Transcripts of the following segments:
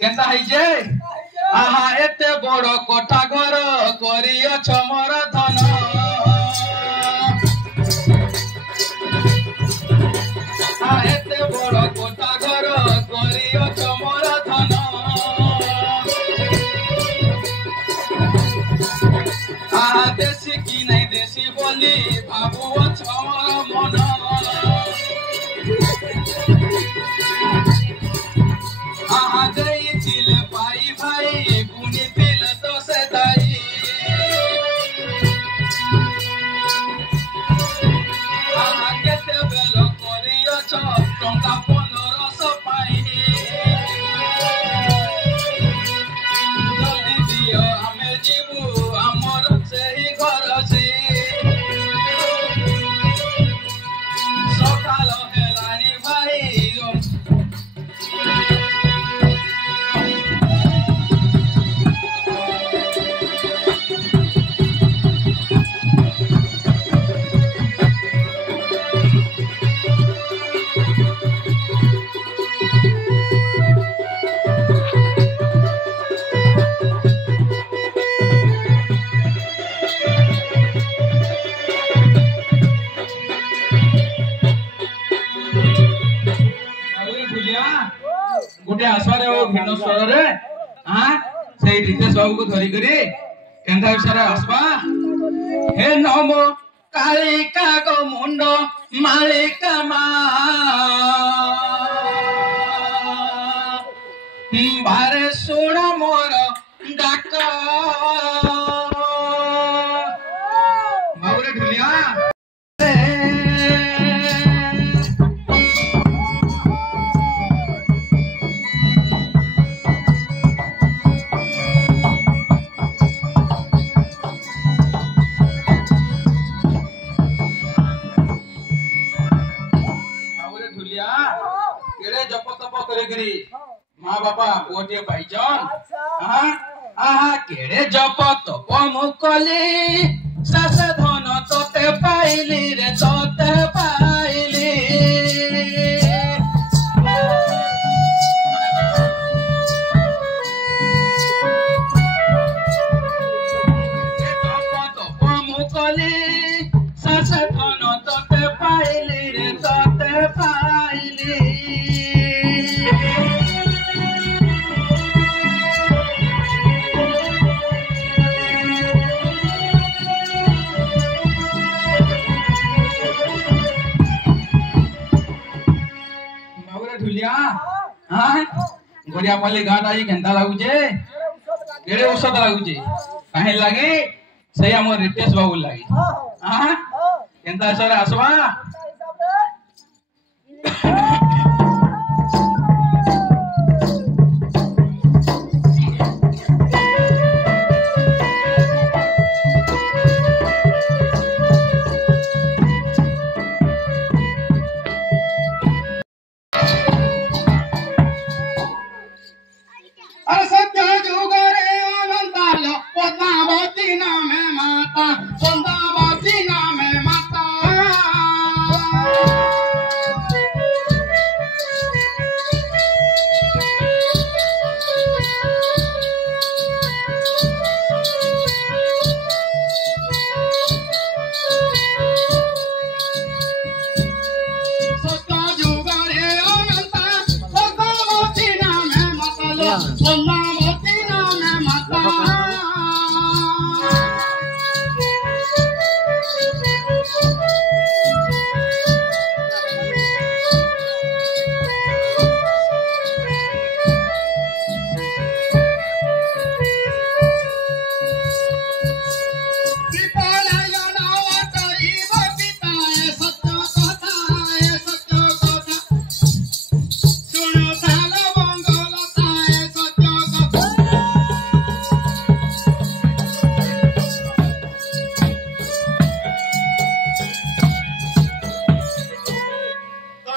Kenta हैजे आहा एते बड़ कोठा घर करियछ मोर धन आहा एते बड़ कोठा घर करियछ मोर धन आहा देसी की नहीं देसी बोली भाबुछ मोर मन आहा गई चिल पाई भाई गुनी दिल तो से दाई आहा केते बेल करियछ टंका 1500 पाई जल्दी दियो आमे जीवु हमर सेही घर छी सकाल हेलानी भाई गोटे आसवारे ओ भिन्न स्वर रे हां सेही रीते सब को धरि करी केंथा विषय आसबा हे नमो कालिका गो मुंड मालिका मा बारे सुण मोर डाक माउरे ढुलिया माँ बापा गोटे पाइजन आहा केड़े जप तप मुकली सास धन तोते पाइली रे तोते पाइली जप तप मुकली सास धन तोते पाइली रे तोते पाइली हां गोरिया पाली घाट आई केंता लागुचे केड़े औषध लागुचे काहे लागे सही हमर रितेश बाबू लागे हां केंता सर आसवा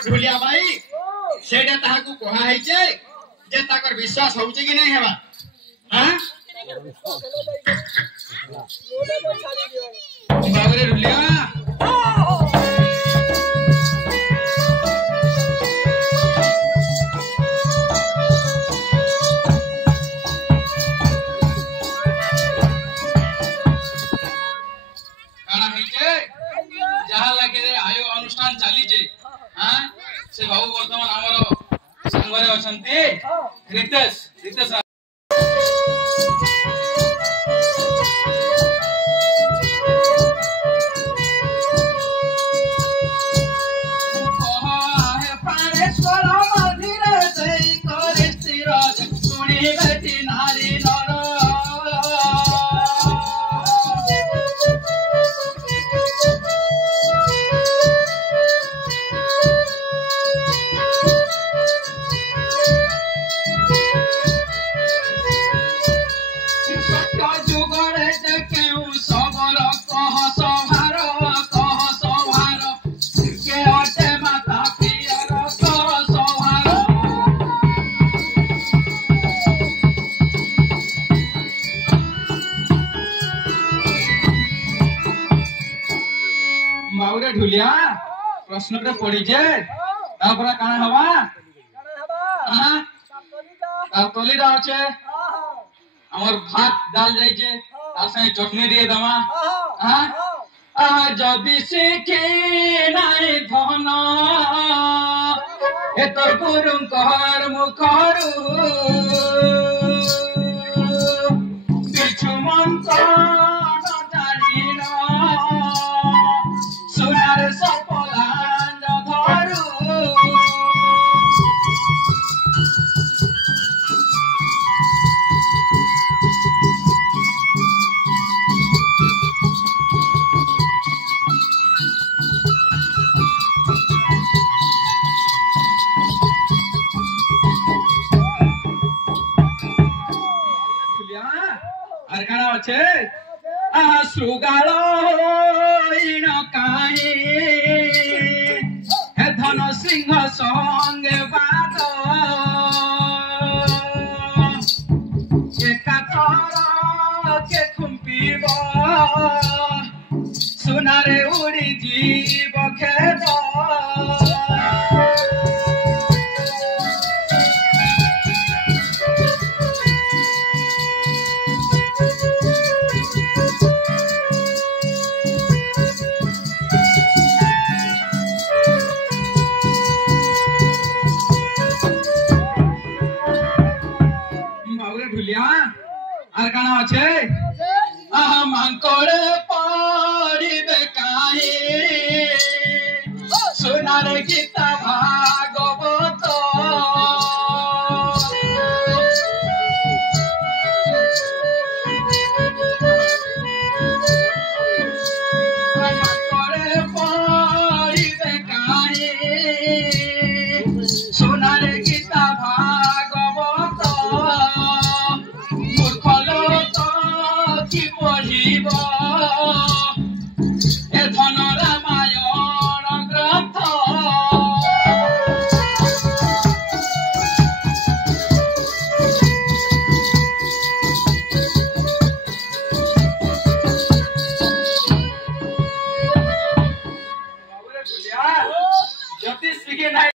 ढुलिया भाई सेडे ताहाकू कोहा हैचे जे ताकर विश्वास होउचे कि नहीं हेबा हां बाबरे ढुलिया असंती रितेश रितेश बाबूरे ढुलिया प्रश्न पे पड़ी जे तापरा काना हवा हां तापली दा আছে हमर भात डाल जाई जे तासे चटनी दिए दमा हां आ जदी सिखे नाई धन ए तोर गुरुं कहर मुखरु पिछु मन का আর কানা আছে সুগালো ইন কাহি হে ধন সিংহ সঙ্গে বাদ একাতর কে খুম্পিব সোনারে উড়ি জীব খেদ ढुलिया আর কানা আছে মাঙ্কড়ে পড়িবে কাহি সোনার গীতা ভাগবত মাঙ্কড়ে পড়িবে কাহি সোনার গীতা ভাগবত এ ধন রামায়ণ গ্রন্থ জ্যোতিষ শিখে নাই